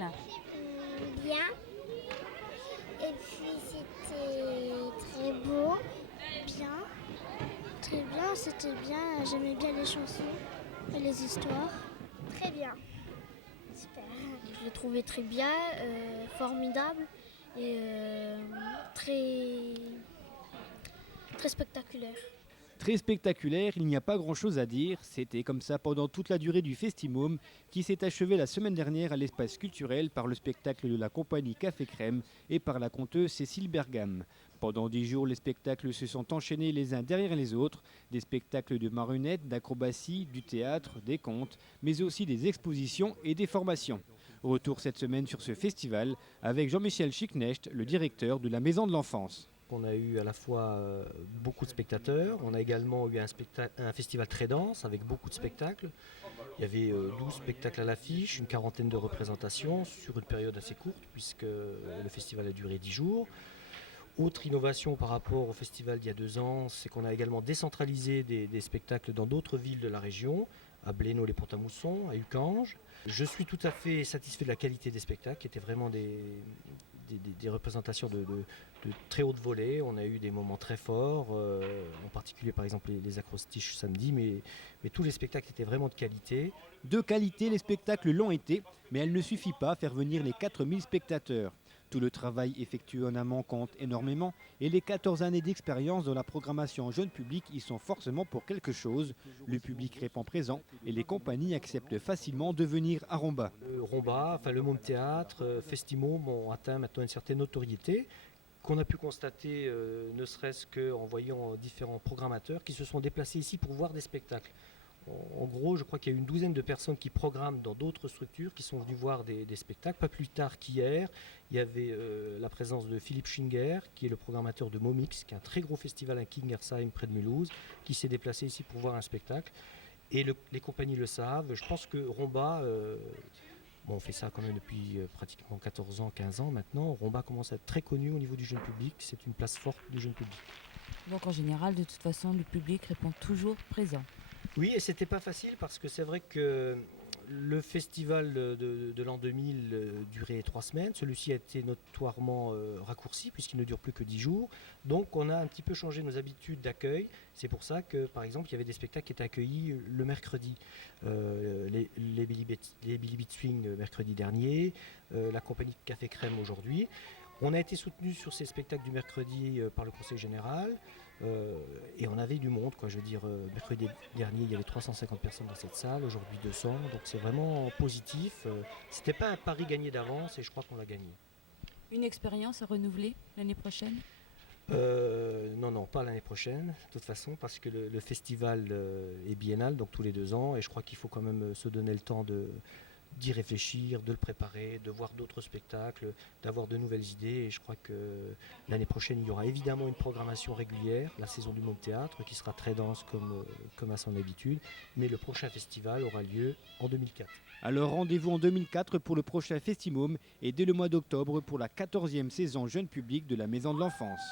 spectacle? Bien. Et puis c'était très beau. Bien. Très bien, c'était bien. J'aimais bien les chansons et les histoires. Très bien. Super. Je l'ai trouvé très bien, formidable et très, très spectaculaire. Très spectaculaire, il n'y a pas grand-chose à dire. C'était comme ça pendant toute la durée du Festimôme qui s'est achevé la semaine dernière à l'espace culturel par le spectacle de la compagnie Café Crème et par la conteuse Cécile Bergam. Pendant 10 jours, les spectacles se sont enchaînés les uns derrière les autres. Des spectacles de marionnettes, d'acrobatie, du théâtre, des contes, mais aussi des expositions et des formations. Retour cette semaine sur ce festival avec Jean-Michel Schicknecht, le directeur de la Maison de l'Enfance. On a eu à la fois beaucoup de spectateurs, on a également eu un festival très dense avec beaucoup de spectacles. Il y avait 12 spectacles à l'affiche, une quarantaine de représentations sur une période assez courte puisque le festival a duré 10 jours. Autre innovation par rapport au festival d'il y a 2 ans, c'est qu'on a également décentralisé des spectacles dans d'autres villes de la région, à Blénaud-les-Pont-à-Mousson, à Ucange. Je suis tout à fait satisfait de la qualité des spectacles, qui étaient vraiment des représentations de très haute volée. On a eu des moments très forts, en particulier par exemple les acrostiches samedi, mais tous les spectacles étaient vraiment de qualité. De qualité, les spectacles l'ont été, mais elle ne suffit pas à faire venir les 4000 spectateurs. Tout le travail effectué en amont compte énormément et les 14 années d'expérience dans la programmation jeune public y sont forcément pour quelque chose. Le public répond présent et les compagnies acceptent facilement de venir à Romba. Romba, le Môme Théâtre, Festimôme ont atteint maintenant une certaine notoriété qu'on a pu constater ne serait-ce qu'en voyant différents programmateurs qui se sont déplacés ici pour voir des spectacles. En gros, je crois qu'il y a une douzaine de personnes qui programment dans d'autres structures qui sont venues voir des spectacles. Pas plus tard qu'hier, il y avait la présence de Philippe Schinger, qui est le programmateur de Momix, qui est un très gros festival à Kingersheim, près de Mulhouse, qui s'est déplacé ici pour voir un spectacle. Et les compagnies le savent. Je pense que Romba, on fait ça quand même depuis pratiquement 14 ans, 15 ans maintenant. Romba commence à être très connu au niveau du jeune public. C'est une place forte du jeune public. Donc en général, de toute façon, le public répond toujours présent. Oui, et c'était pas facile parce que c'est vrai que le festival de l'an 2000 durait 3 semaines. Celui-ci a été notoirement raccourci puisqu'il ne dure plus que 10 jours. Donc on a un petit peu changé nos habitudes d'accueil. C'est pour ça que par exemple il y avait des spectacles qui étaient accueillis le mercredi. Les Billy Beat Swing mercredi dernier, la compagnie Café Crème aujourd'hui. On a été soutenu sur ces spectacles du mercredi par le conseil général et on avait du monde. Mercredi dernier, il y avait 350 personnes dans cette salle, aujourd'hui 200, donc c'est vraiment positif. C'était pas un pari gagné d'avance et je crois qu'on l'a gagné. Une expérience à renouveler l'année prochaine? Non, pas l'année prochaine, de toute façon, parce que le festival est biennal, donc tous les 2 ans, et je crois qu'il faut quand même se donner le temps d'y réfléchir, de le préparer, de voir d'autres spectacles, d'avoir de nouvelles idées. Et je crois que l'année prochaine, il y aura évidemment une programmation régulière, la saison du Môme Théâtre, qui sera très dense comme à son habitude. Mais le prochain festival aura lieu en 2004. Alors rendez-vous en 2004 pour le prochain Festimôme et dès le mois d'octobre pour la 14e saison jeune public de la Maison de l'Enfance.